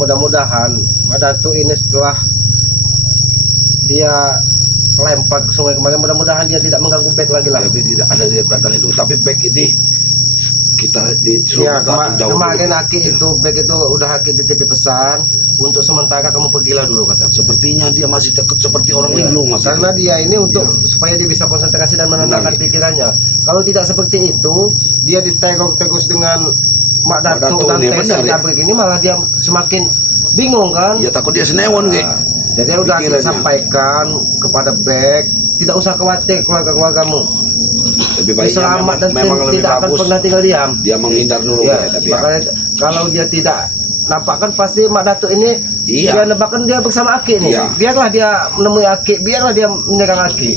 mudah-mudahan Madatu ini setelah dia lempar ke sungai kemarin, mudah-mudahan dia tidak mengganggu back lagi lah. Tapi tidak ada dia belakang itu. Tapi back ini kita disuruh Ya, kemarin dulu. Aki itu back itu udah Aki titip pesan untuk sementara kamu pergilah dulu kata. Sepertinya dia masih takut seperti orang Ya, linglung Mas. karena dia ini untuk supaya dia bisa konsentrasi dan menenangkan pikirannya. Kalau tidak seperti itu, dia diteror terus dengan Mak Datuk dan ini Tes benar, ya? Jabrik ini malah dia semakin bingung kan. Ya takut dia senewon gitu. Jadi udah kita Pikirannya. sampaikan kepada Bek, tidak usah khawatir keluarga-keluargamu. Lebih baik Selamat dan lebih tidak akan bagus pernah tinggal diam. dia menghindar dulu Ya, tapi makanya kalau dia tidak nampakkan pasti Mak Datuk ini Iya. dia nebakkan dia bersama Aki nih. Iya. Biarlah dia menemui Aki, biarlah dia menyerang Aki.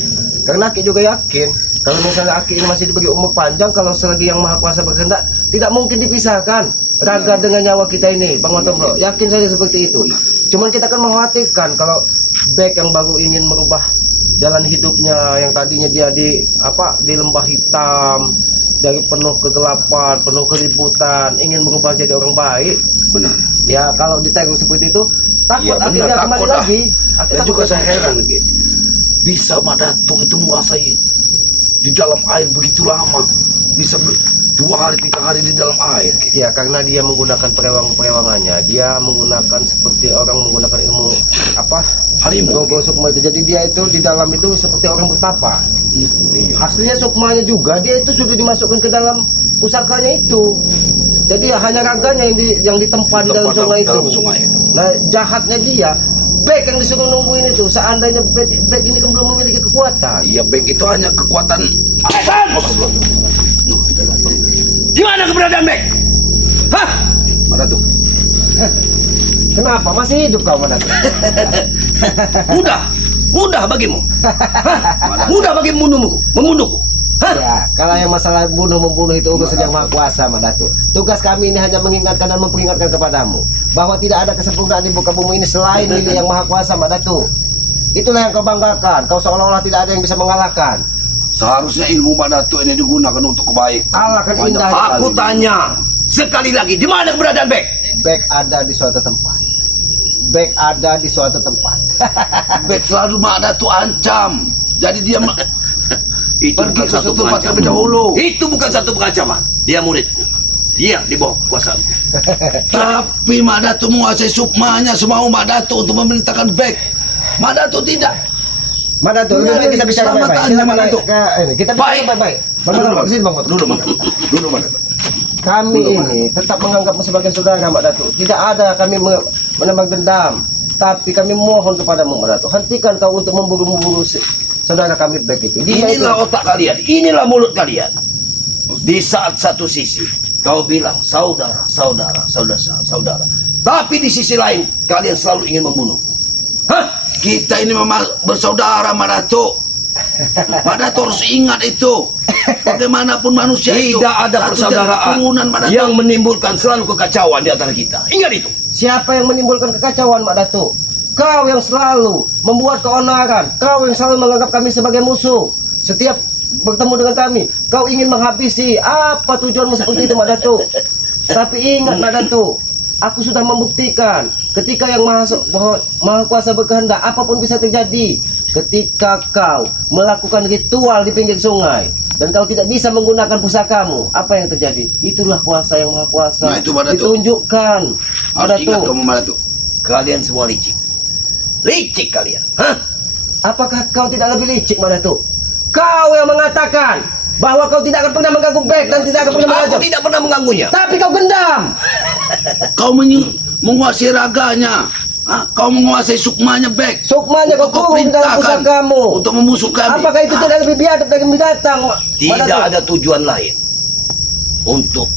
Karena Aki juga yakin kalau misalnya Aki ini masih diberi umur panjang, kalau selagi yang Maha Kuasa berkehendak, tidak mungkin dipisahkan raga dengan nyawa kita ini, Bang Watombro. Yakin saja seperti itu. Cuman kita kan mengkhawatirkan kalau Bek yang baru ingin merubah jalan hidupnya yang tadinya dia di lembah hitam, dari penuh kegelapan, penuh keributan, ingin berubah jadi orang baik. benar. Ya kalau ditegur seperti itu, takut Iya, akhirnya benar, kembali takut lah. lagi. Dan juga saya heran gitu. Bisa Madatu itu menguasai di dalam air begitu lama, bisa 2 hari 3 hari di dalam air gitu. Ya karena dia menggunakan perewang-perewangannya, dia menggunakan seperti orang menggunakan ilmu Harimau. Gogo Sukma itu. Jadi dia itu di dalam itu seperti orang bertapa. Iya. Aslinya Sukmanya juga dia itu sudah dimasukkan ke dalam pusakanya itu. Jadi hanya raganya yang ditempa di dalam sungai itu. Dalam sungai itu. Nah jahatnya dia, Bek yang disuruh nungguin itu. Seandainya Bek ini kan belum memiliki kekuatan. Iya, baik itu hanya kekuatan Hasan. Di mana keberadaan Bek? Hah? Madatu. Kenapa masih hidup kau Madatu? Mudah bagimu. Hah? Mudah bagimu membunuhku. Hah? Ya, kalau yang masalah membunuh itu urusan yang Maha Kuasa, Madatu. Tugas kami ini hanya mengingatkan dan memperingatkan kepadamu bahwa tidak ada kesempurnaan di muka bumi ini selain milik yang Maha Kuasa, Madatu. Itulah yang kau banggakan. Kau seolah-olah tidak ada yang bisa mengalahkan. Seharusnya ilmu Madatu ini digunakan untuk kebaikan. Allah kan indah Aku sekali. tanya sekali lagi, di mana keberadaan Bek? Bek ada di suatu tempat. Bek ada di suatu tempat. Bek selalu Madatu ancam. Jadi dia Itu pergi bukan ke satu suatu tempat pengancaman. terlebih dahulu. Itu bukan satu pengancaman. Dia muridku. Dia di bawah kuasaku. Tapi Madatu menguasai sukmanya semau Madatu untuk memerintahkan Bek. Madatu tidak. Madatu, lebih baik kita bicara baik-baik. Keselamatan Silakan Madatu. kita bicara baik-baik. Bang Madatu, sini Bang Madatu. Dulu Madatu. Kami ini tetap menganggapmu sebagai saudara, Mak Datuk. Tidak ada kami menambah dendam. Tapi kami mohon kepadamu, Mak Datuk, hentikan kau untuk memburu-memburu saudara kami Bek itu. Dia itu. Inilah otak kalian. Inilah mulut kalian. Di saat satu sisi kau bilang saudara. Tapi di sisi lain kalian selalu ingin membunuh. Hah? Kita ini memang bersaudara Madatu. Madatu harus ingat itu. Bagaimanapun manusia itu Tidak ada satu persaudaraan turunan Madatu. yang menimbulkan selalu kekacauan di antara kita. Ingat itu. Siapa yang menimbulkan kekacauan, Mak Datuk? Kau yang selalu membuat keonaran. Kau yang selalu menganggap kami sebagai musuh. Setiap bertemu dengan kami, kau ingin menghabisi. Apa tujuanmu seperti itu, Mak Datuk? Tapi ingat, Mak Datuk, aku sudah membuktikan ketika yang Maha Kuasa berkehendak, apapun bisa terjadi. Ketika kau melakukan ritual di pinggir sungai dan kau tidak bisa menggunakan pusakamu, apa yang terjadi? Itulah kuasa yang Maha Kuasa. Nah, itu, Mak Datuk. Ditunjukkan, Mak Harus ingat Datuk. kamu Madatu. Kalian semua licik. Licik kalian. Hah? Apakah kau tidak lebih licik, Mak Datuk? Kau yang mengatakan bahwa kau tidak akan pernah mengganggu Bek dan tidak akan pernah Aku mengajak. tidak pernah mengganggunya. Tapi kau gendam. Kau menguasai raganya. Hah? Kau menguasai sukmanya Bek. Sukmanya kau Kau kurung dalam perintahkan pusakamu. untuk memusuh kami. Apakah itu tidak lebih biadab dari binatang, Mak Tidak Datuk? ada tujuan lain untuk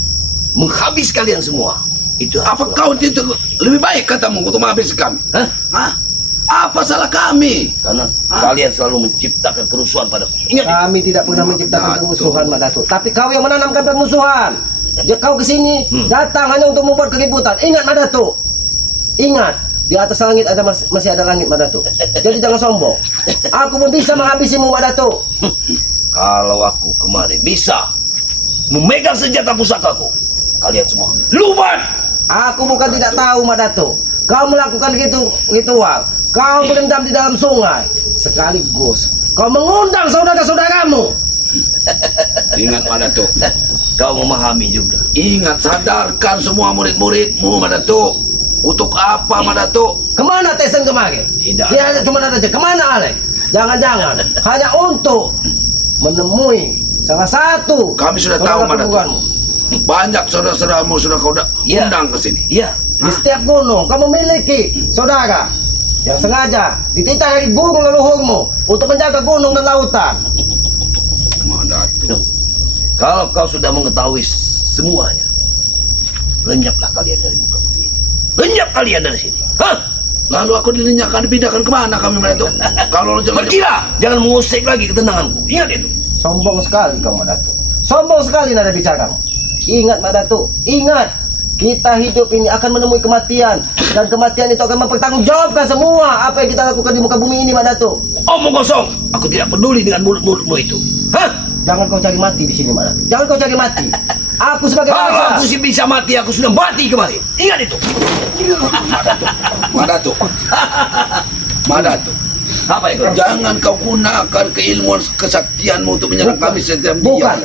menghabis kalian semua. Itu Apa kau itu lebih baik katamu untuk menghabisi kami? Hah? Hah? Apa salah kami? Karena kalian selalu menciptakan kerusuhan padaku. Ingat itu. Kami tidak pernah menciptakan Datuk. permusuhan, Mak Datuk. Tapi kau yang menanamkan permusuhan. Kau kesini datang hanya untuk membuat keributan. Ingat, Mak Datuk. Ingat, di atas langit ada masih ada langit, Mak Datuk. Jadi jangan sombong. Aku pun bisa menghabisimu, Mak Datuk. Kalau aku kemarin bisa memegang senjata pusakaku, kalian semua luban. Aku bukan tidak tahu, Mak Datuk. kau melakukan ritual, kau berendam di dalam sungai, sekaligus kau mengundang saudara-saudaramu. Ingat Madatuk. Kau memahami juga. Ingat, sadarkan semua murid-muridmu Madatuk. Untuk apa Madatuk? Kemana Tesen kemarin? Tidak. Dia cuma ada aja. Kemana Alek? Jangan-jangan hanya untuk menemui salah satu. Kami sudah tahu saudara Madatuk. perguruanmu. Banyak saudara-saudaramu sudah kau Iya. undang ke sini. Iya. Di setiap gunung kamu memiliki saudara yang sengaja dititah dari guru leluhurmu untuk menjaga gunung dan lautan. Madatuk. Kalau kau sudah mengetahui semuanya, lenyaplah kalian dari muka bumi ini. Lenyap kalian dari sini. Hah? Lalu aku dilenyapkan, dipindahkan kemana kami Madatuk? Kalau Pergilah, jangan mengusik lagi ketenanganku. Ingat itu. Sombong sekali kau Madatu. Sombong sekali nada bicaramu. Ingat Madatu, ingat. Kita hidup ini akan menemui kematian, dan kematian itu akan mempertanggungjawabkan semua apa yang kita lakukan di muka bumi ini Madatu. Omong kosong. Aku tidak peduli dengan mulut-mulutmu itu. Hah? Jangan kau cari mati di sini Madatu. Jangan kau cari mati. Aku sebagai Kalau bangsa. aku sih bisa mati, aku sudah mati kemarin. Ingat itu. Madatuk. Madatuk. Apa itu? Jangan kau gunakan keilmuan kesaktianmu untuk menyerang kami setiap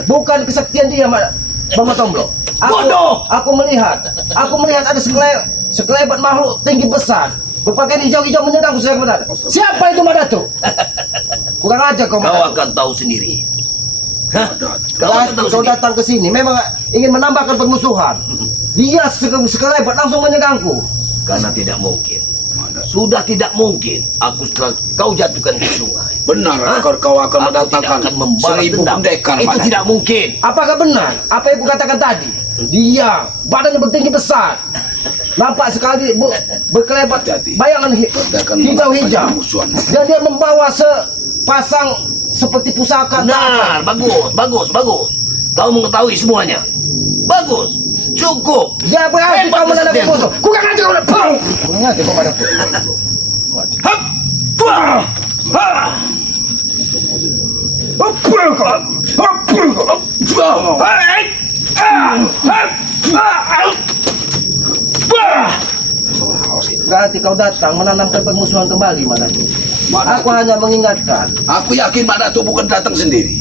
Bukan kesaktian dia Mama Tomblo. Bodoh. Aku melihat ada sekelebat makhluk tinggi besar berpakaian hijau-hijau menyerang saya benar. Siapa itu Madatu? Kurang aja kau Kau Madatu. akan tahu sendiri. Hah? Kau Kalau akan tahu kau sendiri. datang ke sini memang ingin menambahkan permusuhan. Dia sekelebat langsung menyerangku. Karena tidak mungkin. Sudah tidak mungkin. Aku setelah kau jatuhkan ke sungai. Benar, Hah? kau akan Aku mendatangkan tidak akan membalas 1000 dendam. pendekar. Itu Madatuk. tidak mungkin. Apakah benar apa yang kukatakan tadi? Dia badannya bertinggi besar, nampak sekali berkelebat Hati-hati. bayangan Akan hijau-hijau, musuhan. dan dia membawa sepasang seperti pusaka. Benar, bagus. Kau mengetahui semuanya. Bagus, cukup. Dia berarti Hebat kau menandakan kesetiaanmu. musuh. Kurang aja kau nak. Kurang aja kau Madatu. Hap! Wah! Ha! Apa kau? Hai! Ah! Hap! Ah! Wah! Berarti kau datang menanamkan permusuhan kembali Madatu. Madatuk. Aku hanya mengingatkan. Aku yakin Madatuk bukan datang sendiri.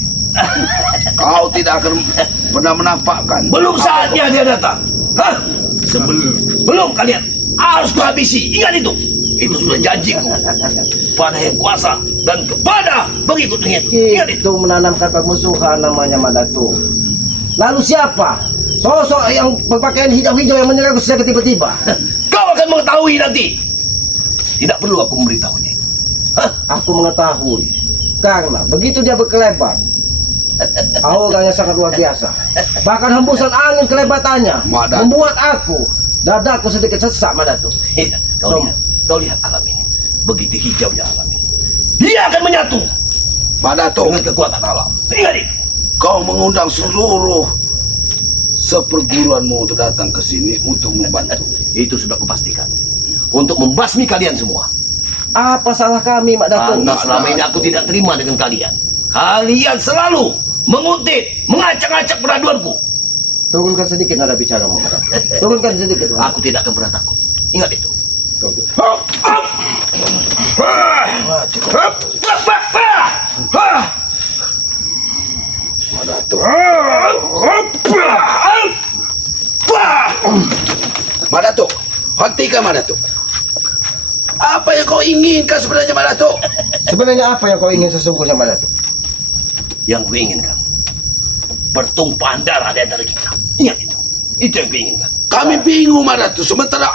Kau tidak akan pernah menampakkan. Belum saatnya dia datang. Hah? Belum kalian harus kuhabisi. Ingat itu. Itu sudah janjiku pada yang kuasa dan kepada pengikutnya. Ingat itu. Itu menanamkan permusuhan namanya Madatu. Lalu siapa? Sosok yang berpakaian hijau-hijau yang menyerangku secara tiba-tiba. Kau akan mengetahui nanti. Tidak perlu aku memberitahunya itu. Hah? Aku mengetahui. Karena begitu dia berkelebat, auranya sangat luar biasa. Bahkan hembusan angin kelebatannya Madatu. membuat dadaku sedikit sesak Madatu. Iya, kau lihat alam ini. Begitu hijaunya alam ini. Dia akan menyatu Madatuk, dengan kekuatan alam. Ingat itu. kau mengundang seluruh seperguruanmu untuk datang ke sini untuk membantu. Itu sudah kupastikan. Untuk membasmi kalian semua. Apa salah kami Madatu? Karena selama ini aku tidak terima dengan kalian. Kalian selalu mengutip, mengacak-acak peraduanku. Turunkan sedikit nada bicara Madatu. Turunkan sedikit. Aku tidak akan pernah takut. Ingat itu. Madatuk. Madatuk, hentikan Madatuk. Apa yang kau inginkan sebenarnya Madatuk? Sebenarnya apa yang kau ingin sesungguhnya Madatu? Yang kuinginkan, pertumpahan darah di antara kita. Ingat itu. Itu yang kuinginkan. Kami bingung Madatuk. Sementara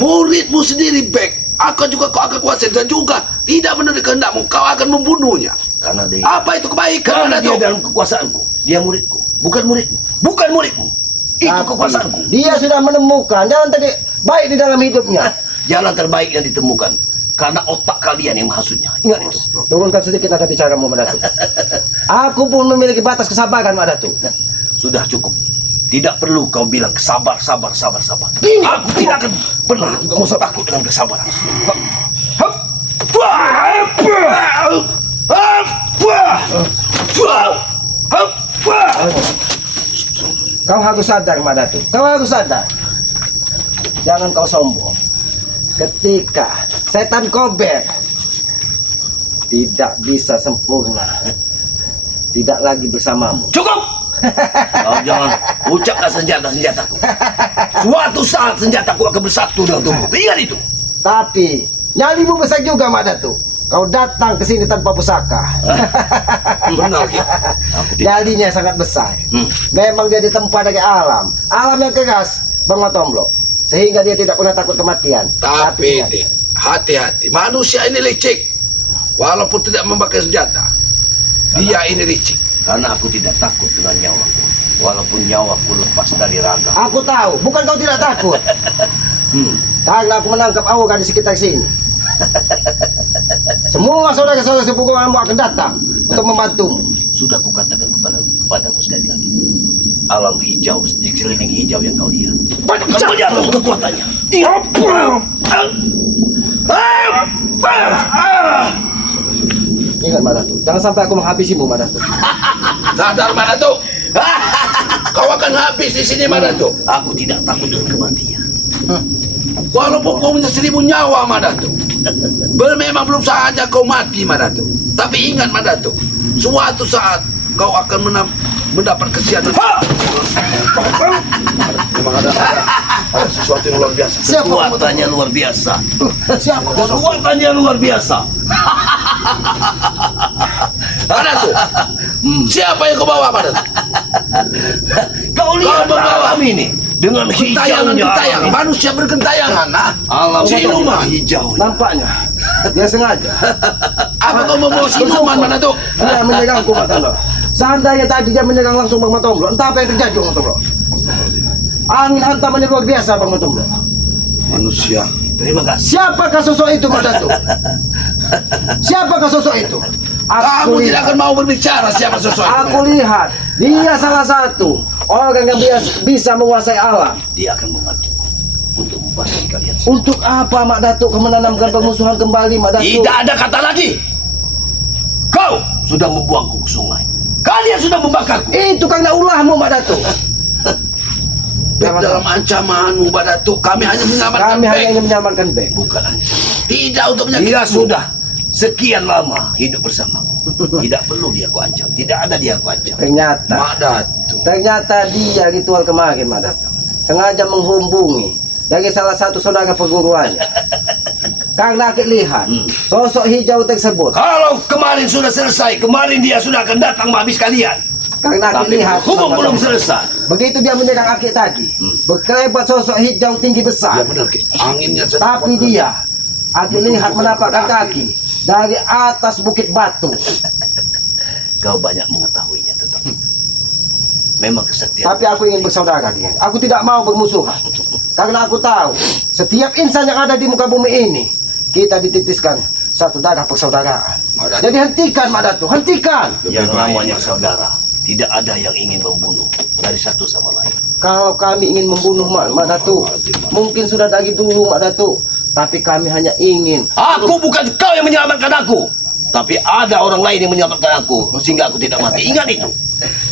muridmu sendiri baik, kau akan kuasai dan juga tidak menurut kehendakmu. Kau akan membunuhnya. Karena dia, Apa itu kebaikan karena dia Madatuk? dalam kekuasaanku. Dia muridku, bukan muridmu. Bukan muridmu. Itu Tapi kekuasaanku. dia sudah menemukan jalan baik di dalam hidupnya. Jalan terbaik yang ditemukan karena otak kalian yang menghasutnya. Ingat itu. Turunkan sedikit nada bicaramu Madatu. Aku pun memiliki batas kesabaran Madatu. Sudah cukup. Tidak perlu kau bilang sabar. Aku tidak akan pernah takut dengan kesabaran. Kau harus sadar Madatu. Kau harus sadar. Jangan kau sombong. ketika setan kober tidak bisa sempurna, tidak lagi bersamamu. Cukup! Kau jangan ucapkan senjata-senjataku. Suatu saat senjataku akan bersatu dengan tubuh. Ingat itu. Tapi nyalimu besar juga Mak Datuk. Kau datang ke sini tanpa pusaka. Benar, Ki. Aku tidak. Jadinya sangat besar. Memang dia ditempa dari alam yang keras, Bang Matomblok. Sehingga dia tidak pernah takut kematian. Tapi ingat, Dik, hati-hati. Manusia ini licik. Walaupun tidak memakai senjata, dia ini licik. Karena aku tidak takut dengan nyawaku. Walaupun nyawaku lepas dari raga. aku tahu, bukan kau tidak takut. Karena aku menangkap aura di sekitar sini. Semua saudara-saudara sepupuanmu akan datang untuk membantumu. Sudah kukatakan kepadamu sekali lagi. Alam hijau, sekeliling hijau yang kau lihat. Kamu jatuh kekuatannya. Ingat Mak Datuk, jangan sampai aku menghabisimu Mak Datuk. Sadar Mak Datuk. Kau akan habis di sini Mak Datuk. Aku tidak takut dengan kematian. Walaupun kau punya 1000 nyawa Mak Datuk. Memang belum saatnya kau mati Mak Datuk. Tapi ingat Mak Datuk, suatu saat kau akan mendapat kesianan. Memang ada sesuatu yang luar biasa. Kekuatannya luar biasa. Siapa kau? Kekuatannya luar biasa. Mak Datuk, siapa yang kau bawa Mak Datuk? Kau lihat Kau membawa alam ini dengan hijaunya Gentayangan, alam ini. manusia bergentayangan. Alam Siluman. hijau. Nampaknya dia sengaja. Apa kau membawa siluman Mak Datuk? Dia menyerangku Mak Tomblo. Seandainya tadi dia menyerang langsung Bang Tomblo, entah apa yang terjadi Bang Tomblo. Angin hantamannya luar biasa Bang Tomblo. Manusia. Terima kasih. Siapakah sosok itu Mak Datuk? Siapakah sosok itu? Kamu tidak akan mau berbicara siapa sosok itu. Aku lihat dia salah satu orang yang bisa menguasai alam. Dia akan membantuku untuk membasmi kalian semua. Untuk apa Mak Datuk menanamkan permusuhan kembali Mak Datuk? Tidak ada kata lagi. Kau sudah membuangku ke sungai. Kalian sudah membakarku. Itu karena ulahmu Mak Datuk. Bek dalam ancamanmu Mak Datuk, kami hanya menyelamatkan Kami hanya Bek. ingin menyelamatkan Bek. Bukan ancaman. Tidak untuk Dia menyakitmu. sudah sekian lama hidup bersamaku. Tidak perlu dia kuancam. Tidak ada dia kuancam. Ternyata Mak Datuk. Ternyata dia ritual kemarin Mak Datuk sengaja menghubungi dari salah satu saudara perguruannya. Karena aku lihat sosok hijau tersebut. Kalau kemarin sudah selesai, kemarin dia sudah akan datang menghabis kalian. Karena aku Tapi lihat hukum belum selesai. begitu dia menyerang Aki tadi, berkelebat sosok hijau tinggi Ya besar. benar Ki. Anginnya Tapi dia, aku lihat menapakkan kaki dari atas bukit batu. Kau banyak mengetahuinya tentang itu. Memang kesaktian. Tapi aku ingin bersaudara dengan. Aku tidak mau bermusuhan. Karena aku tahu setiap insan yang ada di muka bumi ini kita dititiskan satu darah persaudaraan. Mak Datuk. Jadi hentikan Mak Datuk, hentikan. Yang Lebih baik. namanya saudara, tidak ada yang ingin membunuh dari satu sama lain. Kalau kami ingin membunuh Mak Datuk, mungkin sudah dari dulu Mak Datuk. Tapi kami hanya ingin. Aku bukan kau yang menyelamatkan aku, tapi ada orang lain yang menyelamatkan aku sehingga aku tidak mati. Ingat itu.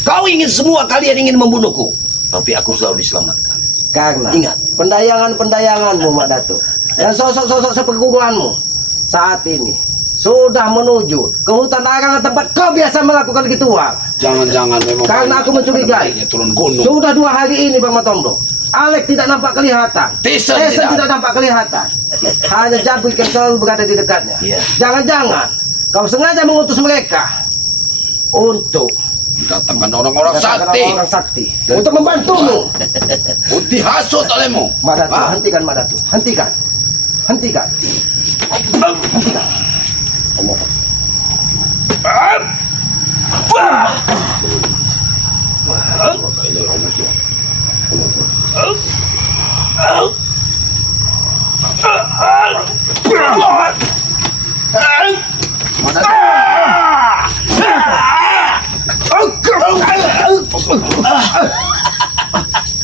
Kau ingin semua kalian ingin membunuhku, tapi aku selalu diselamatkan. Karena Ingat. pendayangan-pendayanganmu Mak Datuk dan sosok-sosok seperguruanmu saat ini sudah menuju ke hutan larangan tempat kau biasa melakukan gituan. Jangan-jangan memang Karena aku mencurigai. baiknya turun gunung. Sudah 2 hari ini Bang Matombo, Alek tidak nampak kelihatan. Tyson Tyson tidak. tidak nampak kelihatan. Hanya Jabrik yang selalu berada di dekatnya. Iya. Jangan-jangan kau sengaja mengutus mereka untuk Datangkan orang-orang mendatangkan sakti. orang sakti untuk membantumu. Untuk dihasut olehmu. Mak Datuk, Ah, hentikan Mak Datuk. Hentikan. Hentikan. Hentikan.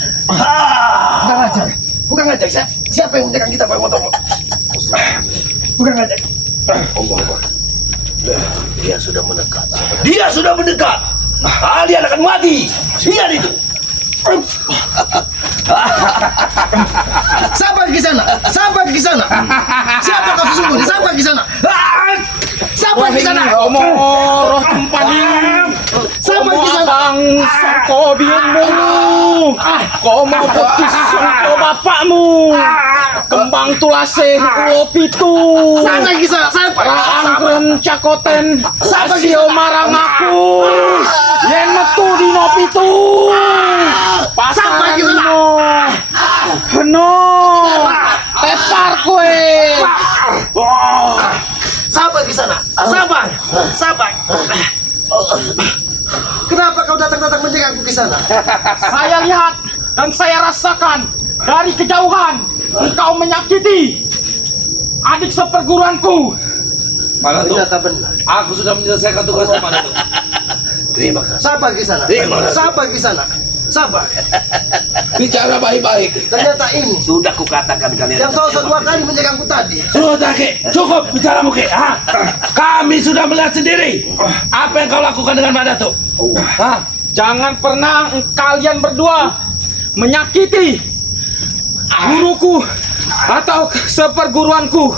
Bukan ajar. Bukan ajar. Siapa yang menyerang kita Bang Matombo? Bukan ajar. Dia sudah mendekat. Dia sudah mendekat. Kalian akan mati. Ingat itu. Siapa Kisana? Siapa Kisana? Siapa kau sesungguhnya? Siapa Kisana? Siapa Kisana? Komo roh kempaning. Siapa Kisana? Bangsa ko bingmu. Komo petis ko bapakmu. Kembang tulase ulo pitu. Siapa Kisana? Siapa? Raangkrem cakoten. Asio marang aku. Yen metu dino pitu. Sampai kisah. Heno. Tepar kowe. Siapa Kisana? Siapa? Siapa? Kenapa kau datang-datang menjaga aku Kisana? Saya lihat dan saya rasakan dari kejauhan engkau menyakiti adik seperguruanku. Mana tuh? Ternyata benar. Aku sudah menyelesaikan tugasnya mana tuh? Terima kasih. Siapa Kisana? Terima kasih. Siapa Kisana? Siapa? Bicara baik-baik. Ternyata ini Sudah kukatakan kalian. yang salah dua kali menjaga aku tadi. Sudah, Ki. Cukup bicaramu, Ki. Ha? Kami sudah melihat sendiri apa yang kau lakukan dengan Mbak Datuk. Hah? Jangan pernah kalian berdua menyakiti guruku atau seperguruanku.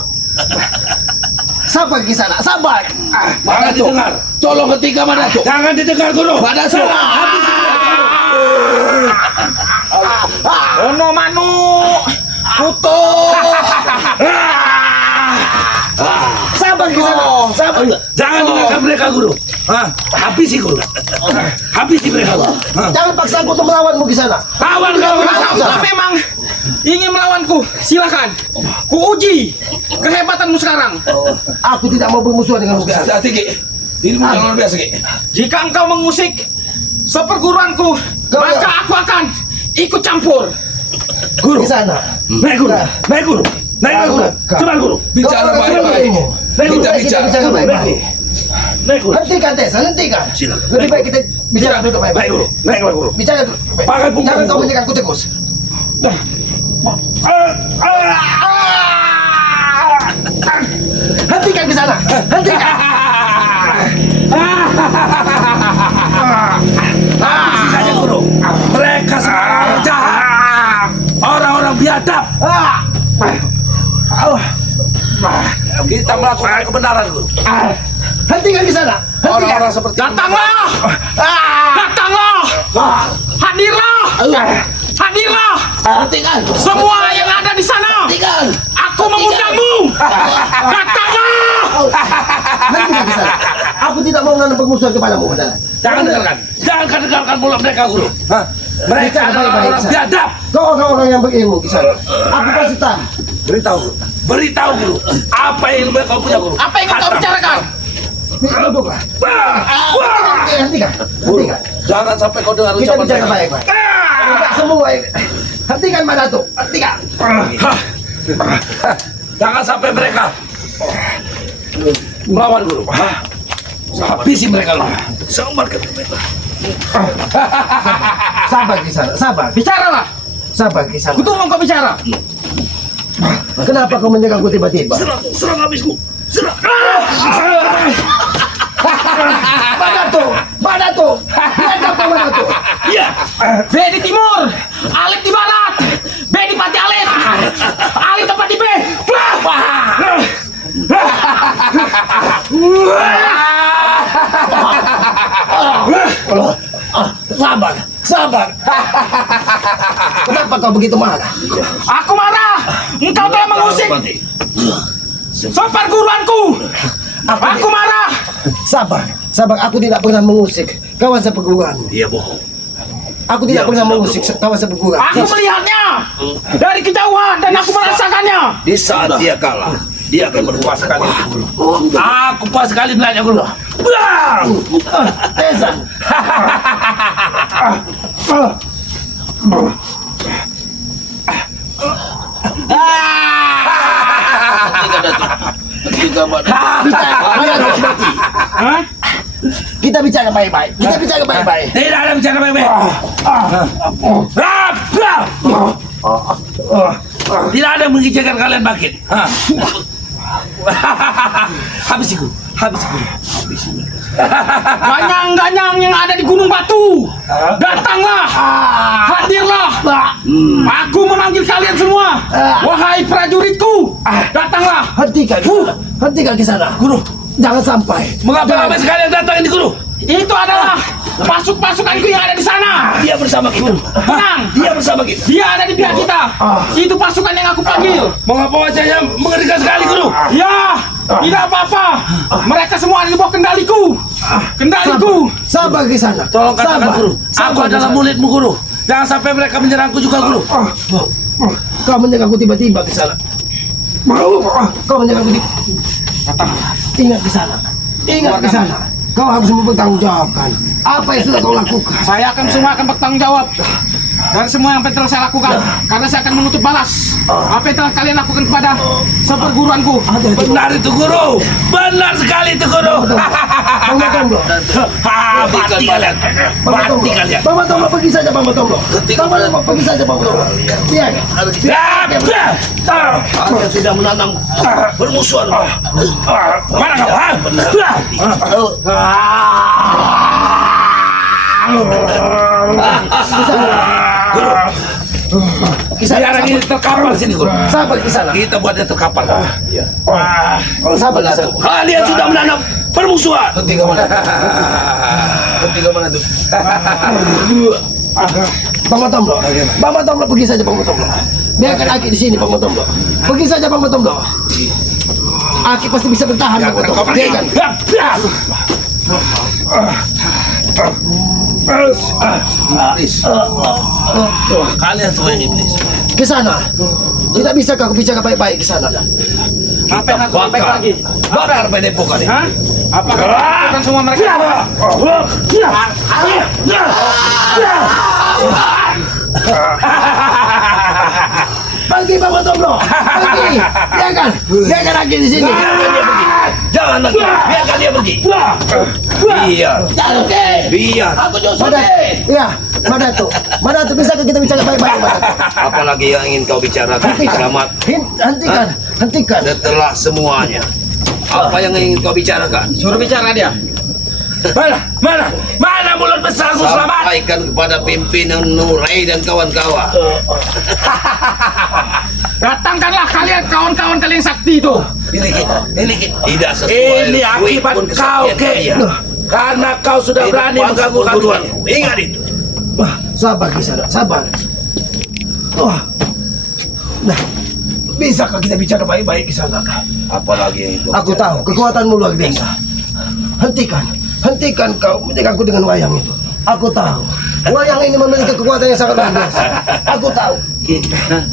Siapa Kisana? Siapa? Mana didengar? Tolong ketiga Mbak Datuk. Jangan didengar, Guru. Mbak Datuk. Habis. Ono manu kuto. Siapa Kisana? Siapa? Jangan dengarkan mereka, Guru. Ha? Habisi, Guru. Habisi mereka, Guru. Ha? Jangan paksa aku untuk melawanmu Kisana. Lawan kau. Kalau memang ingin melawanku, silakan. Kuuji kehebatanmu sekarang. Aku tidak mau bermusuhan denganmu Kisana. Hati-hati, Ki. Dirimu jangan luar biasa, Ki. Jika engkau mengusik seperguruanku, maka aku akan ikut campur. Guru. Kisana. Naik, Guru. Naik, Guru. Naik, Guru. Coba, Guru. Bicara Kau- kau- baik-baik. kau- Kita Kita bicara. bicara baik-baik. Naik, Guru. Hentikan Tessa, hentikan. Silakan. Lebih baik kita bicara duduk Naik, baik-baik. Guru. Naik, Guru. Bicara duduk baik-baik. Pakai punggung. Jangan kau menjaga aku terus. Hentikan Kisana. Hentikan. Habisi saja, Guru. Mereka sekarang orang jahat. Orang-orang biadab. Kita melakukan kebenaran, Guru. Hentikan Kisana. Hentikan. Orang-orang seperti Datanglah! Datanglah! Hadirlah! Hadirlah! Hentikan. Semua yang ada di sana! Hentikan. Aku mengundangmu! Datanglah! Hentikan Kisana. Aku tidak mau menanam permusuhan kepadamu. Kisana. Jangan dengarkan. Jangan dengarkan mulut mereka, Guru. Mereka Bicara adalah baik-baik, orang Kisana. biadab. Kau orang-orang yang berilmu Kisana. Aku pasti tahu. Beritahu, Guru. Beritahu, Guru. Apa yang kau punya, Guru? Apa yang kau bicarakan? Duduklah. Hentikan. Hentikan. Jangan sampai kau dengar Kita ucapan bicara mereka. baik-baik. Tidak semua ini. Hentikan Mbak Datuk. Hentikan. Jangan sampai mereka melawan, Guru. Habisi mereka, Guru. Samarkan mereka. Sabar Kisana. Sabar. Bicaralah! Sabar Kisana. Kutunggu kau bicara. Kenapa kau menjaga aku tiba-tiba? Serang habisku. Serang. Mbak Datuk. Mbak Datuk. Biarkan Mbak Datuk. Iya. B di timur, Alif di barat, B di Pati Alif, Alif tempat di B. Sabar. Sabar. Kenapa kau begitu marah? Aku marah, engkau telah mengusik seperguruanku. Aku marah. Sabar. Sabar. Aku tidak pernah mengusik kawan seperguruan. Dia bohong. Aku tidak Ya, pernah sudah mengusik berbohong. kawan seperguruan. Aku melihatnya dari kejauhan dan aku merasakannya. Di saat dia kalah, dia akan berpuas sekali. Aku puas sekali melihatnya, Guru. Tessa. Hah? Kita bicara baik-baik. Kita bicara baik-baik. Tidak ada bicara baik-baik. Tidak ada yang mengizinkan kalian bangkit. Habisi guru. Habisi mereka. Ganyang-ganyang yang ada di Gunung Batu, datanglah, hadirlah. Aku memanggil kalian semua. Wahai prajuritku, datanglah. Hentikan ke sana. Guru, Jangan sampai. mengapa sekalian datang ini guru? Itu adalah pasukanku yang ada di sana. Dia bersama kita. Tenang, Dia bersama kita. dia ada di pihak kita. Itu pasukan yang aku panggil. Mengapa wajahnya mengerikan sekali guru? Ya, tidak apa-apa. Mereka semua ada di bawah kendaliku. Kendaliku. Sabar ke sana. Tolong katakan guru, aku adalah muridmu guru. Jangan sampai mereka menyerangku juga guru. Kau menyerangku tiba-tiba ke sana. Kau menyerangku tiba-tiba. Ingat ke sana. Ingat ke sana. Kau harus mempertanggungjawabkan apa yang sudah kau lakukan. Saya akan semua akan bertanggung jawab dari semua yang telah saya lakukan, karena saya akan menuntut balas apa yang telah kalian lakukan kepada seperguruanku. Benar itu guru. Benar sekali itu guru. Bang Tomlo. Mati kalian. Mati kalian. Bang Tomlo pergi saja Bang Tomlo. Bang Tomlo pergi saja Bang Tomlo. Biar. Kalian sudah menanam permusuhan. Mana kau? Biar ini terkapar sini guru. Sabar ke sana. Kita buatnya terkapar. Sabar ke sana. Kalian sudah menanam permusuhan. Ketiga mana tuh? Bang Tomlo. Bang Tomlo pergi saja Bang Tomlo. Biarkan Aki di sini Bang Tomlo. Pergi saja Bang Tomlo. Aki pasti bisa bertahan Bang Tomlo. Biarkan. Iblis. Kalian semua iblis. Ke sana. Tidak bisa kau bicara baik-baik ke sana. Apa yang aku sampaikan lagi? Bakar padepokan ini. Hah? Apa yang lakukan semua mereka? Pergi Bang Tomlo. Pergi. Biarkan Aki di sini. Jangan lagi. Biarkan dia pergi. Biar. Ya, Madatu bisakah kita bicara baik-baik Madatu? Apalagi yang ingin kau bicarakan, Kisamat? Hentikan. Setelah semuanya, apa yang ingin kau bicarakan? Suruh bicara dia. Mana mulut besarku Selamat? Sampaikan kepada pimpinan Nurai dan kawan-kawan. Datangkanlah kalian kawan-kawan kalian sakti itu. Ini tidak sesuai. Ini akibat pun kau, kesaktian Kek. kalian. Karena kau sudah Ini berani depan mengganggu kami. perguruanku. Ingat itu. Sabar ke sana, sabar. Nah, bisakah kita bicara baik-baik di sana? Apalagi yang itu. Aku tahu kekuatanmu luar biasa. Hentikan kau menyerangku dengan wayang itu. Aku tahu wayang ini memiliki kekuatan yang sangat luar biasa. Aku tahu.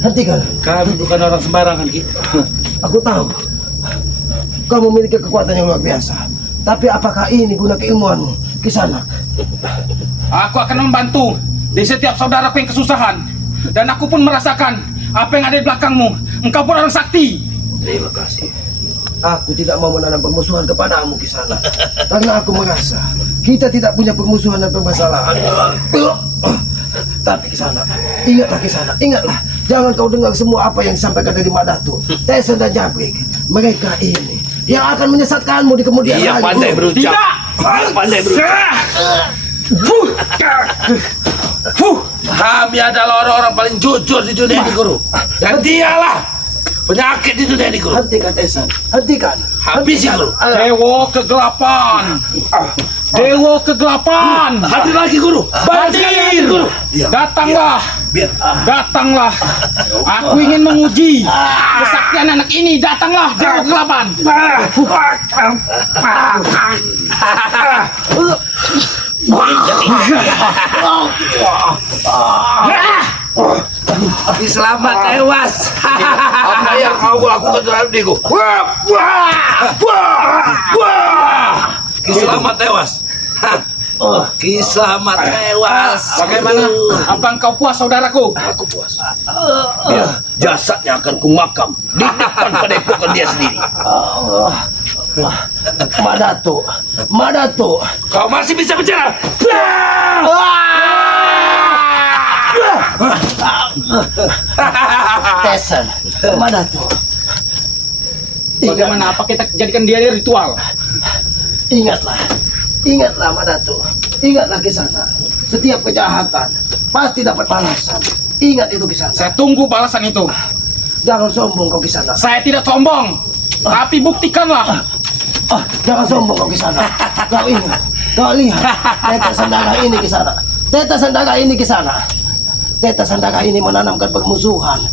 Hentikan. Kami bukan orang sembarangan, Ki. Aku tahu kau memiliki kekuatan yang luar biasa. Tapi apakah ini guna keilmuanmu ke sana? Aku akan membantu di setiap saudaraku yang kesusahan, dan aku pun merasakan apa yang ada di belakangmu. Engkau pun orang sakti. Terima kasih. Aku tidak mau menanam permusuhan kepadamu ke sana. Karena aku merasa kita tidak punya permusuhan dan permasalahan. Tapi ke sana, ingatlah. Jangan kau dengar semua apa yang disampaikan dari Madatu, Tesen dan Jabrik. Mereka ini yang akan menyesatkanmu di kemudian Dia hari. pandai berucap. Tidak. Dia pandai berucap. Kami adalah orang-orang paling jujur di dunia ini, Guru. Dan dialah penyakit di dunia ini, Guru. Hentikan Tesen, hentikan. Habisi, Guru. Dewa kegelapan. Dewa kegelapan. Hadir lagi, Guru. Hadir. Guru. Datanglah. Datanglah. Aku ingin menguji kesaktian anak ini. Datanglah Dewa kegelapan. Selamat tewas. Apa yang kau lakukan terhadap diriku? Selamat tewas. Selamat tewas. Bagaimana? Apa engkau puas, saudaraku? Aku puas. Ya, jasadnya akan kumakam di depan padepokan dia sendiri. Madatu. Kau masih bisa bicara? Tesen, Madatu. Bagaimana? Apa kita jadikan dia ritual? Ingatlah, ingatlah Madatu, ingatlah Kisana. Setiap kejahatan pasti dapat balasan. Ingat itu Kisana. Saya tunggu balasan itu. Jangan sombong kau Kisana. Saya tidak sombong, tapi buktikanlah. Jangan sombong kau Kisana. Kau ingat, kau lihat tetes Sandaka ini Kisana. Tetes Sandaka ini Kisana. Tetes Sandaka ini menanamkan permusuhan.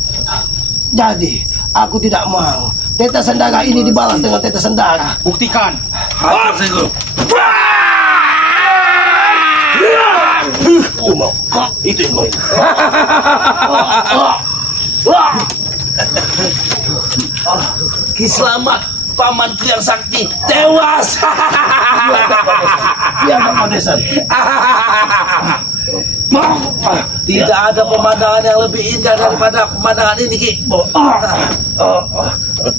Jadi aku tidak mau tetes Sandaka ini dibalas dengan tetes Sandaka. Buktikan. Hajar saya guru. Itu mau. Itu yang mau. Kiselamat paman Kriang Sakti tewas. Iya Pak Padesan. Tidak ada pemandangan yang lebih indah daripada pemandangan ini, Ki.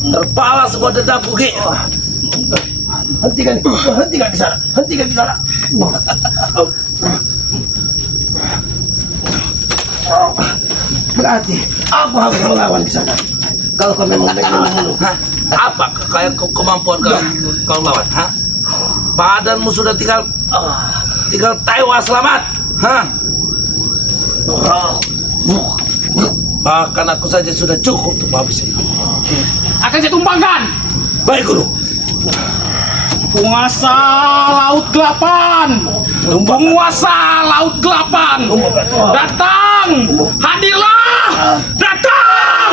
Terbalas semua dendamku, Ki. Hentikan Kisana. Hentikan Kisana. Berarti aku harus melawan Kisana. Kalau kau memang ingin membunuh. Apa kemampuan kau lawan? Ha? Badanmu sudah tinggal tewas selamat. Hah? Bahkan aku saja sudah cukup untuk menghabisi. Akan saya tumbangkan. Baik, Guru. Penguasa Laut 8. Penguasa Laut 8. Datang. Hadirlah. Datang.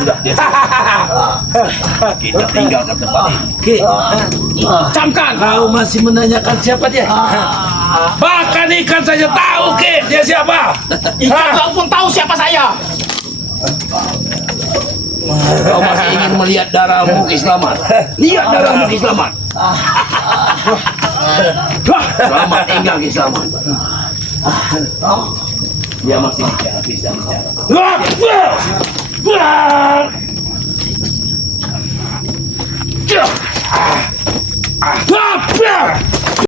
Sudah dia. Kita tinggalkan tempat ini. Ki, Camkan. kau masih menanyakan siapa dia? Bahkan ikan saja tahu, Ki, dia siapa? Ikan kau pun tahu siapa saya. Kau masih ingin melihat darahmu Kislamat? Lihat darahmu Kislamat. Selamat tinggal Kislamat. Dia masih bisa bicara.